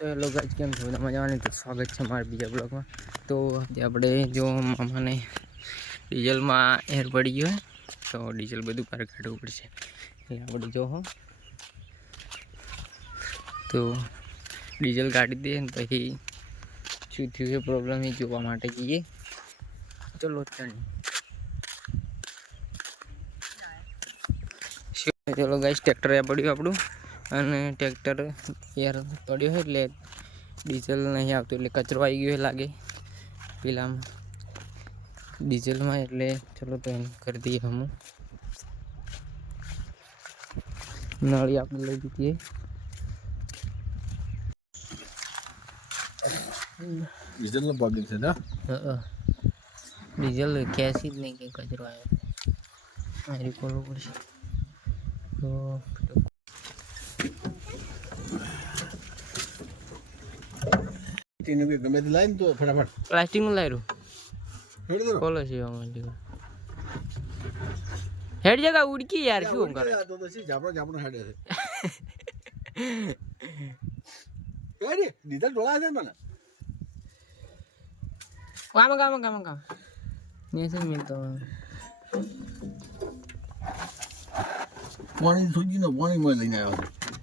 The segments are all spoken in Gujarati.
તો હેલો ગાઈસ, કેમ છો? મજામાં? તો સ્વાગત છે મારા બીજા બ્લોગમાં. તો આજે આપણે જો મામાને ડીઝલમાં એર પડી ગયો તો ડીઝલ બધું બહાર કાઢવું પડશે. એટલે આપણે જો તો ડીઝલ કાઢી દઈએ ને પછી શું થયું છે પ્રોબ્લેમ એ જોવા માટે જઈએ. ચલો ચલો ગાઈસ, ટ્રેક્ટર એ પડ્યું આપણું અને ટ્રેક્ટર એર પડ્યો છે એટલે ડીઝલ નહીં આવતું, એટલે કચરો આવી ગયો લાગે પેલામાં ડીઝલમાં. એટલે ચલો તો એને કરી દઈએ. હમ નળી આપણે લઈ દીધી. ડીઝલનો પ્રોબ્લેમ છે ને? ડીઝલ ખેંચી જ નહીં કે કચરો આવ્યો મારી ખોલવું પડશે. તો ગમે તે લાઈન તો ફટાફટ પ્લાસ્ટિક નું લાવ્યું ખોલો છે હેડ જગા ઉડકી યાર, શું કરે તો જાપડો હેડે છે ડીઝલ ઢોળા છે મને કામ ને મિલતો પાણી સુજી નો પાણી માં લઈને આવ્યો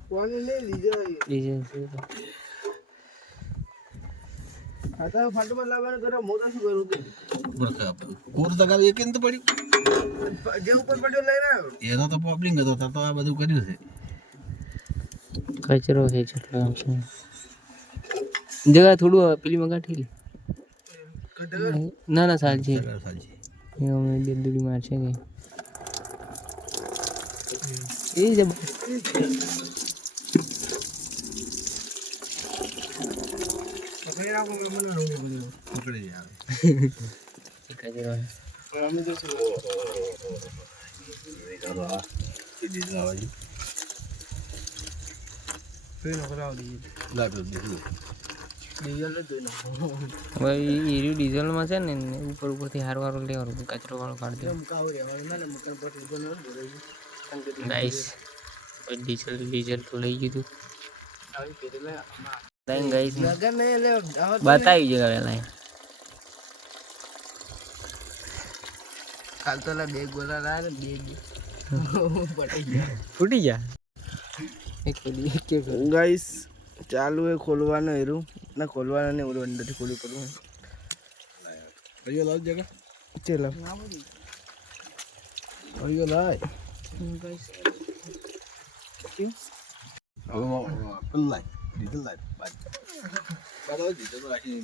પાણી લઈ લીધો ડીઝલ ખાતા ફાટમાં લાવવાનું કરો. મોટા શું કરું કે કોર તગાર એક તો પડી જે ઉપર પડ્યો લઈને આવ્યો. એનો તો પ્રોબ્લેમ હતો તો આ બધું કર્યું છે. કચરો છે જેટલો છે જગા થોડું પેલી મગાઠી ના સાલ છે બે દૂરી મારશે કે એ જ પકડી રાખો કે મને રોવું પકડી જાય કચરો અમે તો ડીઝલ આવે છે ફેર કરાવ દઈએ. લાગ્યો ડીઝલ ડીઝલ જ દઈ નાખો. હવે એ ડીઝલમાં છે ને ઉપરથી હારવારો લેવાનો કચરો વાળો કાઢી દે. કાવ રહેવાનું ના મકર પર ઉપર ન દોરાય. ગાઈસ ડીઝલ તો લઈ ગયું આવી પેલા તાઈ ગાઈસ નગર ને લે બતાવી જગા વેલા કાલ તો લા બે ગોલા લા ને બે પટી ગયા ફૂટી જા એક ખોલી એક કે ગાઈસ ચાલુ એ ખોલવાનો હેરું ના ખોલવાનો ને ઓલો અંદરથી ખોલી પડવું કયો લાવ જગા ચલો કયો લાય ગાઈસ હવે ફૂલ લાય ડીઝલ લાય બાદ ડીઝલ રાખી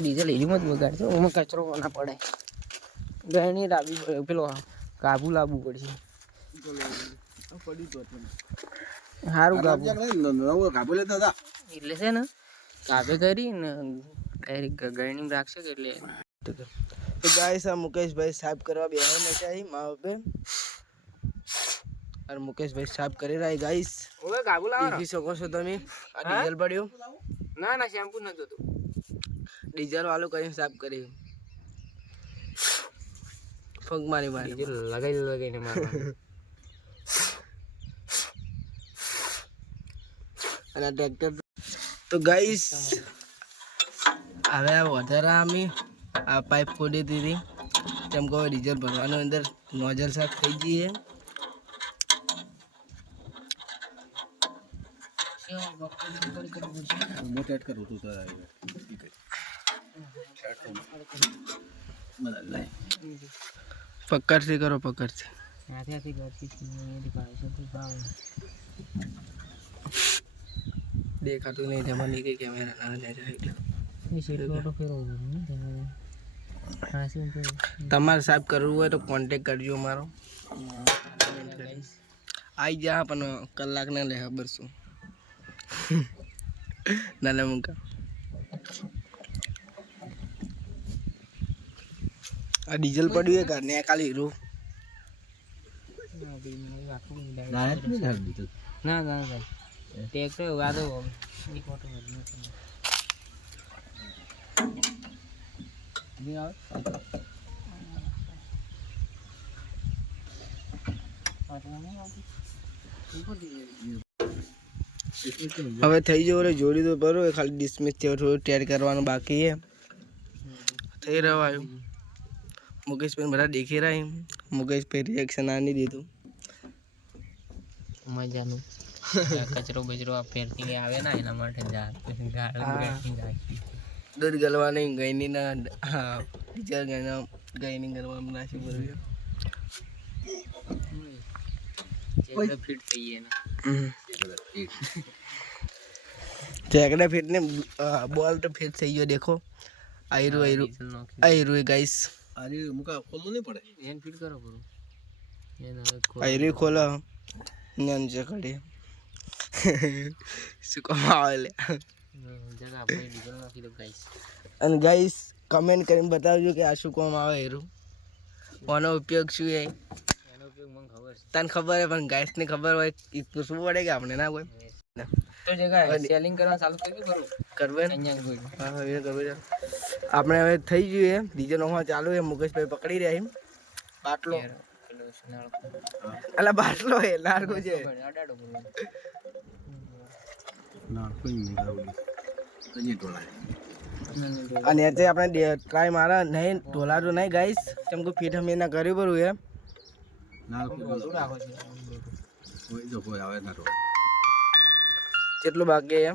ડીઝલ એરીમાં જ બગાડશે. ઓમાં કચરો ના પડે ગણી લાવવી પડે, પેલો કાબુ લાવવું પડશે. પડી તો સારું કાબુ નવો કાબુ લેતા હતા એટલે છે ને કાબે કરીને ડાયરેક્ટ ગરણી રાખશે કે એટલે તો ગાઈસ આ મુકેશભાઈ સાફ કરવા બેહે ને ચાહી મા બાપે और मुकेशભાઈ સાફ કરી રહ્યા ગાઈસ. ઓવે કાબુ લાવો દેખી શકો છો તમે આ ડીઝલ પડ્યું. ના શેમ્પુ નતો તો ડીઝલ વાળું કરીને સાફ કરી ફગ મારી લગાઈને મારવા અને ટ્રેક્ટર તો ગાઈસ હવે આ વધારે અમે આ પાઇપ ખોલી દીધી તેમ કહો ડીઝલ ભરવાનું અંદર નોઝલ સાફ થઈ જઈએ. મોટે એડ કરું તું તારા પકડથી કરો પકડથી હાથેથી દેખાતું નહીં તેમાં નીકળી કેમેરા ના જાય. તમારે સાફ કરવું હોય તો કોન્ટેક કરજો મારો. આવી જા પણ કલાક ના લે ખબર શું ના મૂકા. આ ડીઝલ પડ્યું એ ઘરને ખાલી હીરો ના ભાઈ ટ્રેક્ટર વાદો એક ઓટો નહીં આવે હવે થઈ ગયો એટલે જોડી તો બરોબર ખાલી ડિસમિસ થયો થોડું ટેર કરવાનું બાકી છે થઈ રહ્યું મુકેશભાઈ બધા દેખી રહ્યા મુકેશભાઈ રિએક્શન આ નહીં દીધું મજાનું કચરો બચરો આ ફેરથી આવે ને એના માટે દૂધ ગલવાની ગઈની ના હા ટીચર ગઈની ગલવાનું નાખી બરોબર ફિટ થઈએ ને चेकड़ा फिट ने बॉल तो फिट सही हो देखो आयरू गाइस अरे मुका खोलना नहीं पड़े एन फिट करो पूरा ये ना आयरू खोला नन चकड़े सुको मावले जगह આપણે ડીઝલ નાખી દો ગાઈસ અને ગાઈસ કમેન્ટ કરીને બતાવજો કે આ શું કોમ આવે આયરું આનો ઉપયોગ શું છે એનો ઉપયોગ મને ખબર છે તને ખબર હે પણ ગાઈસ ને ખબર હોય એ પૂછવું પડે કે આપણે ના કોઈ તો જગ્યા સેલિંગ કરવાનું ચાલુ કરી કરું કરવે ને અહીંયા કોઈ હા એ કરવે આપણે હવે થઈ ગયું છે ડીજે નોમાં ચાલુ છે મુકેશભાઈ પકડી રહ્યા છે બાટલો અલા બાટલો હે લાડકો છે અડાડો બોલો ना कोई नहीं होगी तो ये टोला है અને આજે આપણે ટ્રાય મારા નહીં ઢોલાડું નહીં ગાઈસ કેમ કે ફીટ અમે એના કર્યું બરું છે ना कोई બધું રાખો છે कोई जो कोई आवे ना टोला કેટલું બાકી છે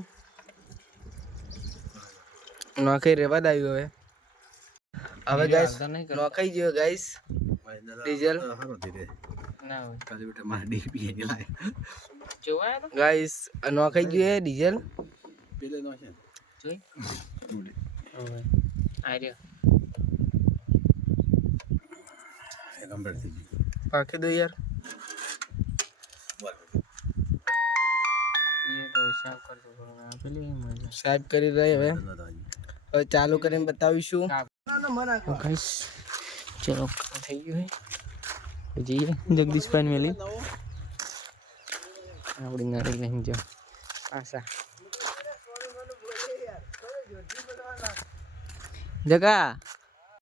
નોખાઈ રેવા દાવ્યું હવે ગાઈસ નોખાઈ ગયો ગાઈસ ડીઝલ हारो धीरे ના હોય काली बेटा मार डी पी है लाए જોવાય તો ગાઈસ નોખાઈ ગયું છે ડીઝલ पहले नो है જોઈ ઓય આ રહ્યો एक नंबर थी जी પાકી દો યાર ये तो साफ कर दो પેલી મજા સાહેબ કરી રહી હવે હવે ચાલુ કરીને બતાવીશું ગાઈસ ચલો થઈ ગયું હે જઈએ જગદીશભાઈ મેલી આપણી નારી લઈને જાઓ પાછા જગા